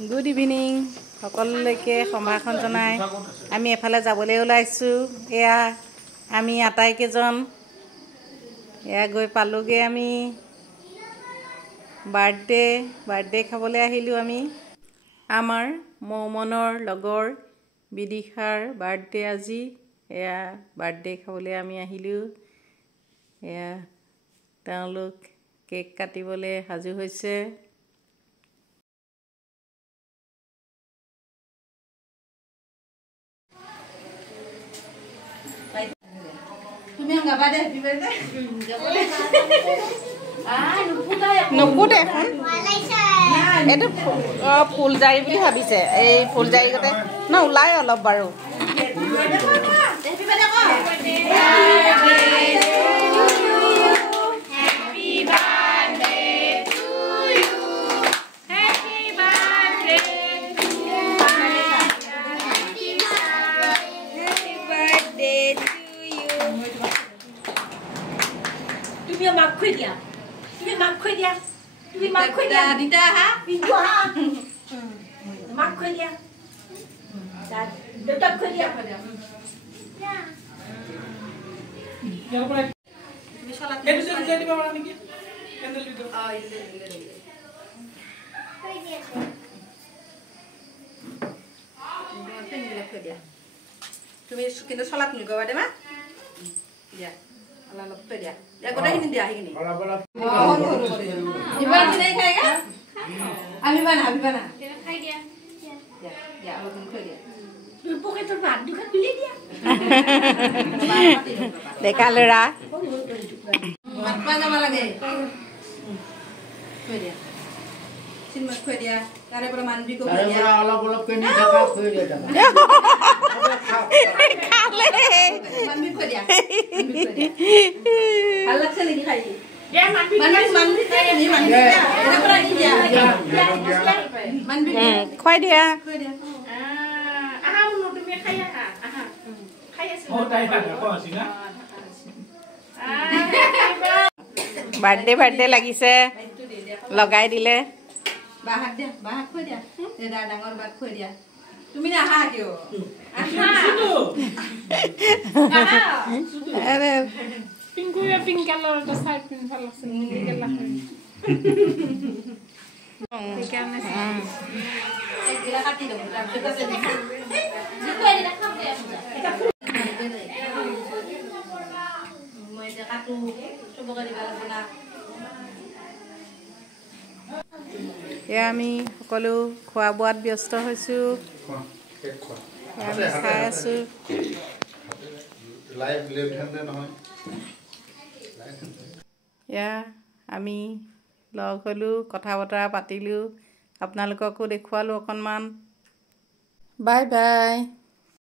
Good evening সকলোলৈকে সম্ভাষণ জনাই আমি এফালে যাবলৈ ওলাইছোঁ। এয়া আমি আটাইকেইজন এয়া গৈ পালোঁগৈ। আমি বাৰ্থডে খাবলৈ আহিলোঁ। আমি আমাৰ মৌমনৰ লগৰ বিদিশাৰ বাৰ্থডে আজি। এয়া বাৰ্থডে খাবলৈ আমি আহিলোঁ। এয়া তেওঁলোক কেক কাটিবলৈ সাজু হৈছে। নুপুতে এখন এইটো ফুলজাৰি বুলি ভাবিছে। এই ফুলজাৰি গতে ন ওলাই অলপ বাৰু। তুমি কিন্তু চলাত নিগবা দে মা দিয়া অলপ থৈ দিয়া গোটেইখিনি দিয়া সেইখিনি ডেকা ল'ৰা যাব লাগে। থৈ দিয়া চিনমাত থৈ দিয়া তাৰে পৰা মানবিক অলপ অলপ ভাল লাগছে নেকি খাই খুৱাই দিয়া। বাৰ্থডে লাগিছে লগাই দিলে। বাহাত দিয়া বাহাত খুৱাই দিয়া ডাঙৰ বাট খুৱাই দিয়া। তুমি নাহা কিয়? পিংক কালাৰ এটা চাই পিন ভাল আছে এয়া আমি সকলো খোৱা বোৱাত ব্যস্ত হৈছোঁ। চাই আছোঁ। এয়া আমি লগ হ'লোঁ, কথা বতৰা পাতিলোঁ, আপোনালোককো দেখুৱালোঁ অকণমান। Bye bye.